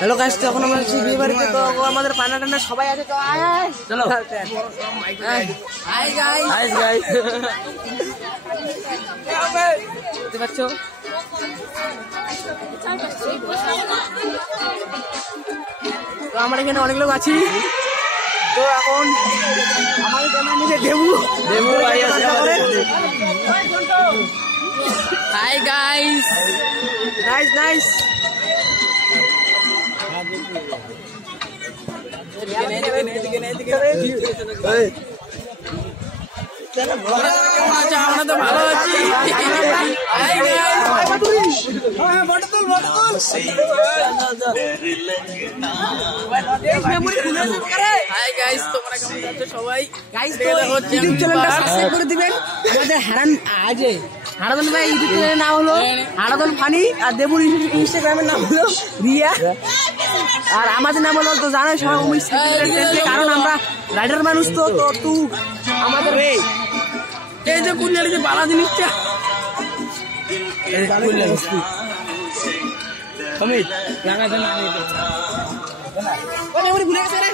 Hello guys, तो এখন আমরা আছি বিয়ে বাড়িতে। তো আমাদের পান্ডা টান্ডা সবাই আছে, তো আয় আয় চলো। হাই গাইস, হাই গাইস, দেখতে পাচ্ছো তো আমরা এখানে অনেক লোক আছি। তো এখন আমাদের ক্যামেরা নিচে দেবু দেবু ভাই আছে আমাদের। Hi guys, nice nice. আমরা তো ভালো আছি। হাই গাইস, তোমরা কেমন আছো সবাই? গাইস তো ইউটিউব চ্যানেলটা সাবস্ক্রাইব করে দিবেন। আমাদের হারাধন ভাই ইউটিউব চ্যানেলের নাম হলো হারাধন ফানি, আর দেবুর ইনস্টাগ্রামের নাম হলো রিয়া, আর আমাদের নাম হলো তো জানাই সবাই উমিশ, কারণ আমরা রাইডার মানুষ। তো তো আমাদের এই যে কুলিয়ার যে বালা জিনিসটা অমিত লাগাতে না ভুলে গেছে রে।